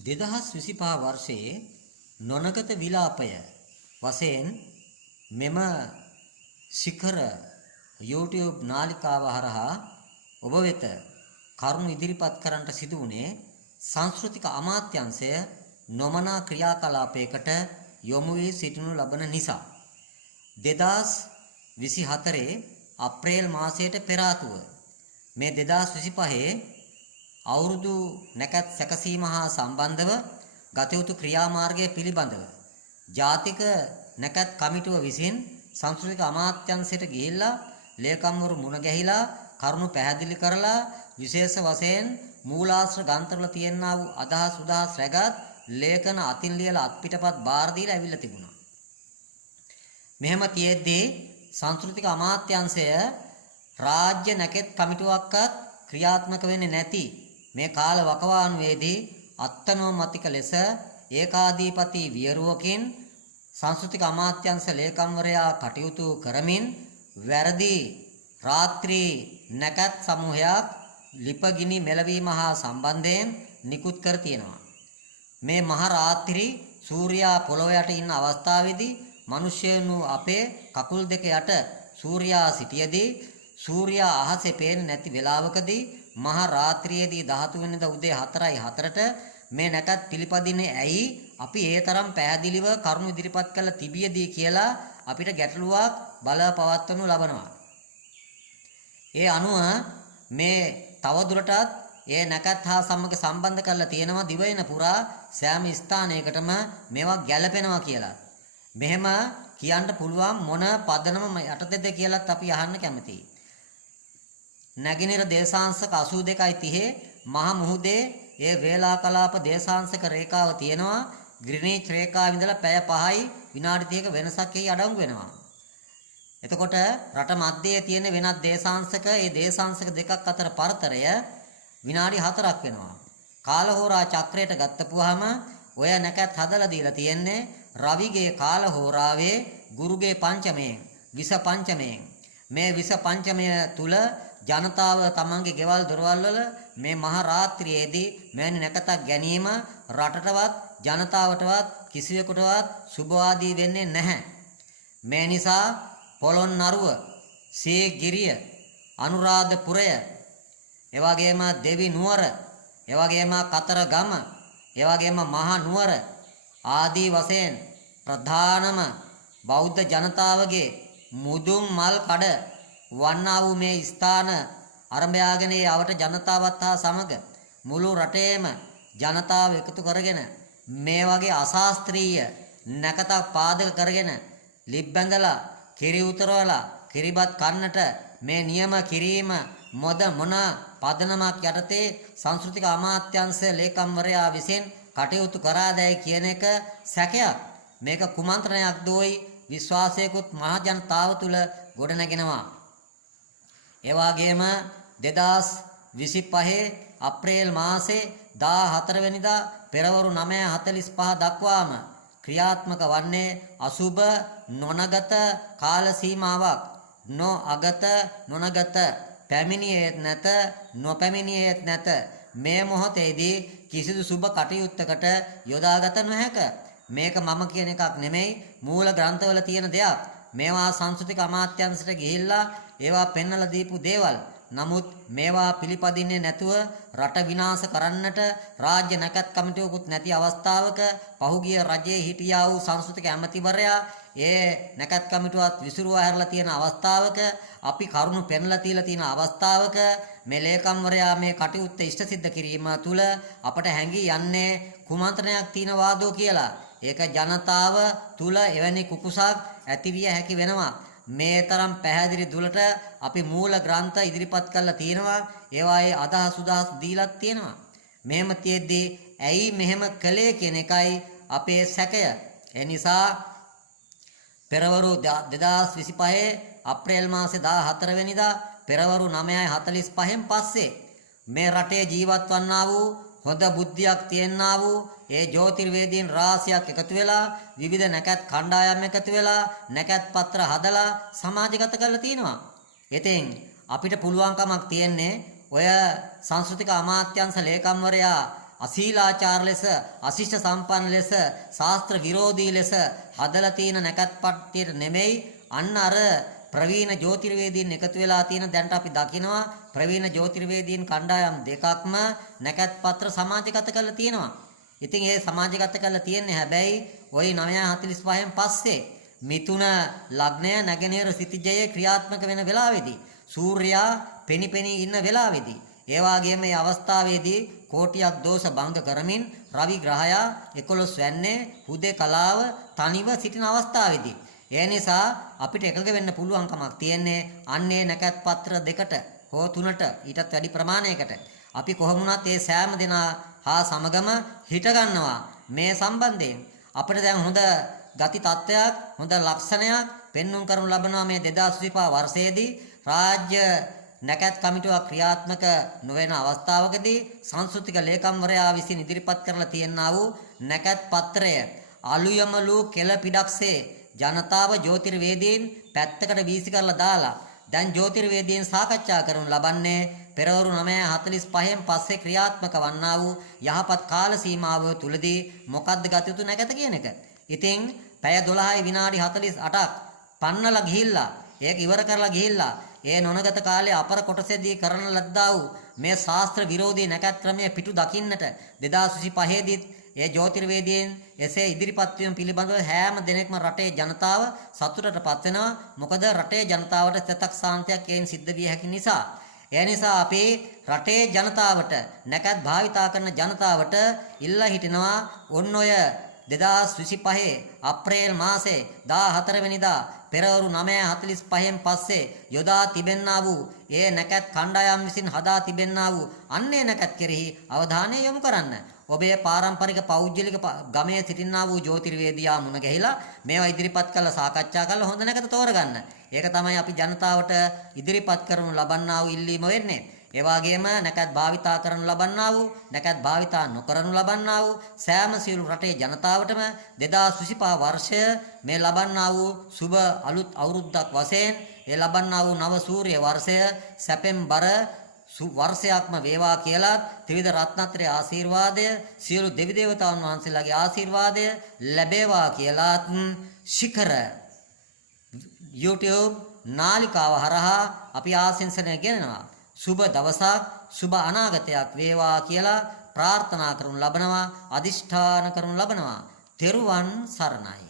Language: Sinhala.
2025 වර්ෂයේ නොනගත විලාපය වශයෙන් මෙම ශිඛර YouTube නාලිකාව හරහා ඔබ වෙත කරුණු ඉදිරිපත් කරන්නට සිදු වුණේ සංස්කෘතික අමාත්‍යාංශය නොමනා ක්‍රියාකලාපයකට යොමු වී සිටිනු ලබන නිසා 2024 අප්‍රේල් මාසයට පෙර ආතුව මේ 2025 අවුරුදු නැකත් සැකසීම හා සම්බන්ධව ගත යුතු ක්‍රියාමාර්ගය පිළිබඳව ජාතික නැකත් කමිටුව විසින් සංස්කෘතික අමාත්‍යාංශයට ගිහිල්ලා ලේකම්වරු මුණ ගැහිලා කරුණු පැහැදිලි කරලා විශේෂ වශයෙන් මූලාශ්‍ර ග්‍රන්ථවල තියෙනා වූ අදහස් උදහස් රැගත් ලේඛන අතින් ලියලා අත්පිටපත් බාර දීලා ඇවිල්ලා තිබුණා. මෙහෙම තියෙද්දී සංස්කෘතික අමාත්‍යාංශය රාජ්‍ය නැකත් කමිටුවක්වත් ක්‍රියාත්මක වෙන්නේ නැති මේ කාල වකවානුවේදී අත්නෝමතික ලෙස ඒකාධිපති වියරුවකින් සංස්කෘතික අමාත්‍යාංශ ලේකම්වරයා කටයුතු කරමින් වැරදි රාත්‍රී නැකත් සමූහයක් ලිපගිනි මෙලවීම හා සම්බන්ධයෙන් නිකුත් කර තියෙනවා. මේ මහ රාත්‍රී සූර්යා පොළොව යට ඉන්න අවස්ථාවේදී මිනිස්යන්ු අපේ කකුල් දෙක යට සූර්යා සිටියේදී සූර්යා අහසේ පේන්නේ නැති වෙලාවකදී මහ රාත්‍රියේදී 13 වෙනිදා උදේ 4:04ට මේ නැකත් පිළිපදින්නේ ඇයි අපි ඒ තරම් පැහැදිලිව කරුණු ඉදිරිපත් කළ තිබියදී කියලා අපිට ගැටලුවක් බලපවත්වනු ලබනවා. ඒ අනුව මේ තවදුරටත් ඒ නැකත් හා සමග සම්බන්ධ කරලා තියෙනවා දිවයින පුරා සෑම ස්ථානයකටම මේවා ගැළපෙනවා කියලා. මෙහෙම කියන්න පුළුවන් මොන පදනම යටතේද කියලාත් අපි අහන්න කැමතියි. නැගිනිර දේශාංශක 82.30 මහ මුහුදේ ඒ වේලා කලාප දේශාංශක රේඛාව තියෙනවා. ග්‍රීනිච් රේඛාව ඉඳලා පැය 5යි විනාඩි 30ක වෙනසක් එයි අඩංගු වෙනවා. එතකොට රට මැදයේ තියෙන වෙනත් දේශාංශක ඒ දේශාංශක දෙකක් අතර පරතරය විනාඩි 4ක් වෙනවා. කාලහෝරා චක්‍රයට ගත්තපුවාම ඔය නැකත් හදලා දීලා තියෙන්නේ රවිගේ කාලහෝරාවේ ගුරුගේ පංචමයෙන් විස පංචමයෙන් මේ විස පංචමය තුල ජනතාව තමන්ගේ ගෙවල් දොරවල් වල මේ මහ රාත්‍රියේදී මෙවැනි නැකතක් ගැනීම රටටවත් ජනතාවටවත් කිසිවෙකුටවත් සුබවාදී වෙන්නේ නැහැ. මේ නිසා පොළොන්නරුව, සීගිරිය, අනුරාධපුරය, එවැගේම දෙවි නුවර, එවැගේම කතරගම, එවැගේම මහා නුවර ආදී වශයෙන් ප්‍රධානම බෞද්ධ ජනතාවගේ මුදුන් මල් කඩ වන්නා වූ මේ ස්ථාන ආරම්භයාගෙන යවට ජනතාවත් හා සමග මුළු රටේම ජනතාව එකතු කරගෙන මේ වගේ අශාස්ත්‍රීය නැකතක් පාදක කරගෙන ලිප්බැඳලා කිරි උතරවලා කිරිබත් කන්නට මේ නියම කිරීම මොන පදනමක් යටතේ සංස්කෘතික අමාත්‍යාංශ ලේකම්වරයා විසින් කටයුතු කරාදැයි කියන එක සැකයක්. මේක කුමන්ත්‍රණයක් දෝයි විශ්වාසයකුත් මහ ජනතාව තුළ ගොඩනගෙනවා. ඒ වගේම 2025 අප්‍රේල් මාසේ 14 වෙනිදා පෙරවරු 9:45 දක්වාම ක්‍රියාත්මක වන්නේ අසුබ නොනගත කාල සීමාවක්. නොඅගත නොනගත පැමිණියේත් නැත නොපැමිණියේත් නැත. මේ මොහොතේදී කිසිදු සුබ කටයුත්තකට යොදාගත නොහැක. මේක මම කියන එකක් නෙමෙයි මූල ග්‍රන්ථවල තියෙන දෙයක්. මේවා සංස්කෘතික අමාත්‍යාංශයට ගිහිල්ලා ඒවා පෙන්වලා දීපු දේවල්. නමුත් මේවා පිළිපදින්නේ නැතුව රට විනාශ කරන්නට රාජ්‍ය නැකත් කමිටුවකුත් නැති අවස්ථාවක පහුගිය රජයේ හිටියා වූ සංස්කෘතික ඇමතිවරයා ඒ නැකත් කමිටුවත් විසිරුවා හැරලා තියෙන අවස්ථාවක අපි කරුණු පෙන්ලා තියලා තියෙන අවස්ථාවක මේ ලේකම්වරයා මේ කටයුත්ත ඉෂ්ට සිද්ධ කිරීම තුළ අපට හැඟී යන්නේ කුමන්ත්‍රණයක් තියෙන වාදෝ කියලා. ඒක ජනතාව තුළ එවැනි කුකුසක් ඇතිවිය හැකි වෙනවා. මේ තරම් පැහැදිලි දුලට අපි මූල ග්‍රන්ථ ඉදිරිපත් කරලා තියෙනවා. ඒවායේ අදහස් උදහස් දීලත් තියෙනවා. මෙහෙම තියෙද්දී ඇයි මෙහෙම කළේ කියන එකයි අපේ සැකය. ඒ නිසා පෙරවරු 2025 අප්‍රේල් මාසේ 14 වෙනිදා පෙරවරු 9:45න් පස්සේ මේ රටේ ජීවත් වන්නා වූ හොඳ බුද්ධියක් තියන්නා වූ ඒ ජ්‍යොතිර්වේදීන් රාශියක් එකතු වෙලා විවිධ නැකත් කණ්ඩායම් එකතු වෙලා නැකත් පත්‍ර හදලා සමාජගත කරලා තිනවා. ඉතින් අපිට පුළුවන්කමක් තියෙන්නේ ඔය සංස්කෘතික අමාත්‍යාංශ ලේකම්වරයා අශීලාචාර ලෙස අශිෂ්ට සම්පන්න ලෙස ශාස්ත්‍ර විරෝධී ලෙස හදලා තියෙන නැකත් පට්ටියට නෙමෙයි අන්න අර ප්‍රවීණ ජ්‍යොතිර්වේදීන් එකතු වෙලා තියෙන දැන්ට අපි දකිනවා ප්‍රවීණ ජ්‍යොතිර්වේදීන් කණ්ඩායම් දෙකක්ම නැකත් පත්‍ර සමාජගත කරලා තියෙනවා. ඉතින් ඒ සමාජගත කරලා තියෙන්නේ හැබැයි ওই 9:45න් පස්සේ මිථුන ලග්නය නැගෙනහිර සිතිජයේ ක්‍රියාත්මක වෙන වෙලාවේදී සූර්යයා පෙනිපෙනී ඉන්න වෙලාවේදී ඒ වගේම මේ අවස්ථාවේදී කෝටියක් දෝෂ භංග කරමින් රවි ග්‍රහයා 11 වැන්නේ හුදේ කලාව තනිව සිටින අවස්ථාවේදී ඒ නිසා අපිට එකඟ වෙන්න පුළුවන් කමක් තියෙන්නේ අන්නේ නැකත් පත්‍ර දෙකට හෝ තුනට ඊටත් වැඩි ප්‍රමාණයකට අපි කොහොම වුණත් ඒ සෑම දෙනා හා සමගම හිට ගන්නවා මේ සම්බන්ධයෙන් අපිට දැන් හොඳ ගති තත්ත්වයක් හොඳ ලක්ෂණයක් පෙන්වුම් කරනු ලබනවා මේ 2025 වර්ෂයේදී රාජ්‍ය නැකත් කමිටුවක් ක්‍රියාත්මක නොවන අවස්ථාවකදී සංස්කෘතික ලේකම්වරයා විසින් ඉදිරිපත් කරලා තියෙනා වූ නැකත් පත්‍රය අලුයමලු කෙල පිටක්සේ ජනතාව ජ්‍යොතිර්වේදීන් පැත්තකට වීසි කරලා දාලා දැන් ජ්‍යොතිර්වේදීන් සාකච්ඡා කරනු ලබන්නේ පෙරවරු 9:45න් පස්සේ ක්‍රියාත්මක වන්නා වූ යහපත් කාල සීමාව තුලදී මොකද්ද ගත යුතු නැකත කියන එක. ඉතින් පැය 12යි විනාඩි 48ක් පන්නලා ගිහිල්ලා ඒක ඉවර කරලා ගිහිල්ලා ඒ නොනගත කාලයේ අපර කොටසේදී කරන ලද්දා වූ මේ ශාස්ත්‍ර විරෝධී නැකත් ක්‍රමයේ පිටු දකින්නට 2025 දී ඒ ජ්‍යොතිර්වේදීන් එසේ ඉදිරිපත් වීම පිළිබඳව හැම දිනෙකම රටේ ජනතාව සතුටටපත් වෙනවා. මොකද රටේ ජනතාවට තෙතක් සාන්තියක් ඒන් සිද්ධ විය හැකි නිසා. ඒ නිසා අපි රටේ ජනතාවට නැකත් භාවිතා කරන ජනතාවට ඉල්ලා හිටිනවා ඔන්න ඔය 2025 අප්‍රේල් මාසේ 14 වෙනිදා පෙරවරු 9:45න් පස්සේ යොදා තිබෙන්නා වූ ඒ නැකත් කණ්ඩායම් විසින් හදා තිබෙන්නා වූ අන්නේ නැකත් කෙරෙහි අවධානය යොමු කරන්න. ඔබේ පාරම්පරික පෞද්ගලික ගමේ සිටිනා වූ ජ්‍යොතිර්වේදියා මුණ ගැහිලා මේවා ඉදිරිපත් කරලා සාකච්ඡා කරලා හොඳ නැකත තෝරගන්න. ඒක තමයි අපි ජනතාවට ඉදිරිපත් කරනු ලබන්නා වූ ඉල්ලීම වෙන්නේ. ඒ වගේම නැකත් භාවිතා කරනු ලබන්නා වූ නැකත් භාවිතා නොකරනු ලබන්නා වූ සෑම සියලු රටේ ජනතාවටම 2025 වර්ෂය මේ ලබන්නා වූ සුබ අලුත් අවුරුද්දක් වශයෙන් ඒ ලබන්නා වූ නව සූර්ය වර්ෂය සැපෙම්බර වර්ෂයක්ම වේවා කියලා ත්‍රිවිධ රත්නත්‍රයේ ආශිර්වාදය සියලු දෙවි දේවතාවුන් වහන්සේලාගේ ආශිර්වාදය ලැබේවා කියලා ශිඛර YouTube නාලිකාව හරහා අපි ආශිංසනය ගෙනනවා. සුබ දවසක් සුබ අනාගතයක් වේවා කියලා ප්‍රාර්ථනා කරනු ලබනවා අදිෂ්ඨාන කරනු ලබනවා. තෙරුවන් සරණයි.